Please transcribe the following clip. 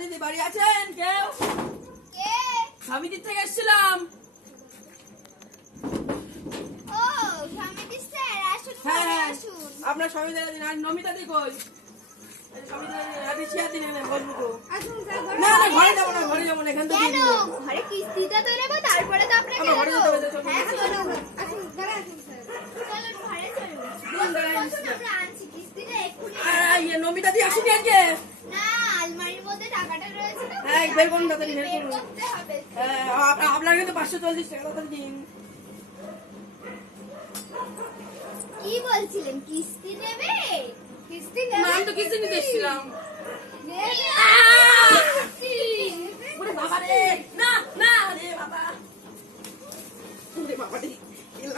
দিদি বাড়ি আছেন কেউ? স্বামীজির থেকে এসেছিলাম। আপনার স্বামী নমিতা দি কই? ঘরে যাবো না, এখান থেকে ঘরে কিস্তিটা তো নেবো, তারপরে তো আপনাকে নমিতা দি আসিনি আজকে। না, আলমারির মধ্যে টাকাটা রয়েছে তো। হ্যাঁ, বের করুন তাড়াতাড়ি, বের করুন। করতে হবে। আপনার কিন্তু 540 টাকা তাড়াতাড়ি দিন। কি বলছিলেন, কিস্তি নেবে? কিস্তি নেবে? আমি তো কিস্তি নিতে এসেছিলাম। বাবা রে, না না রে বাবা, বাবা রে।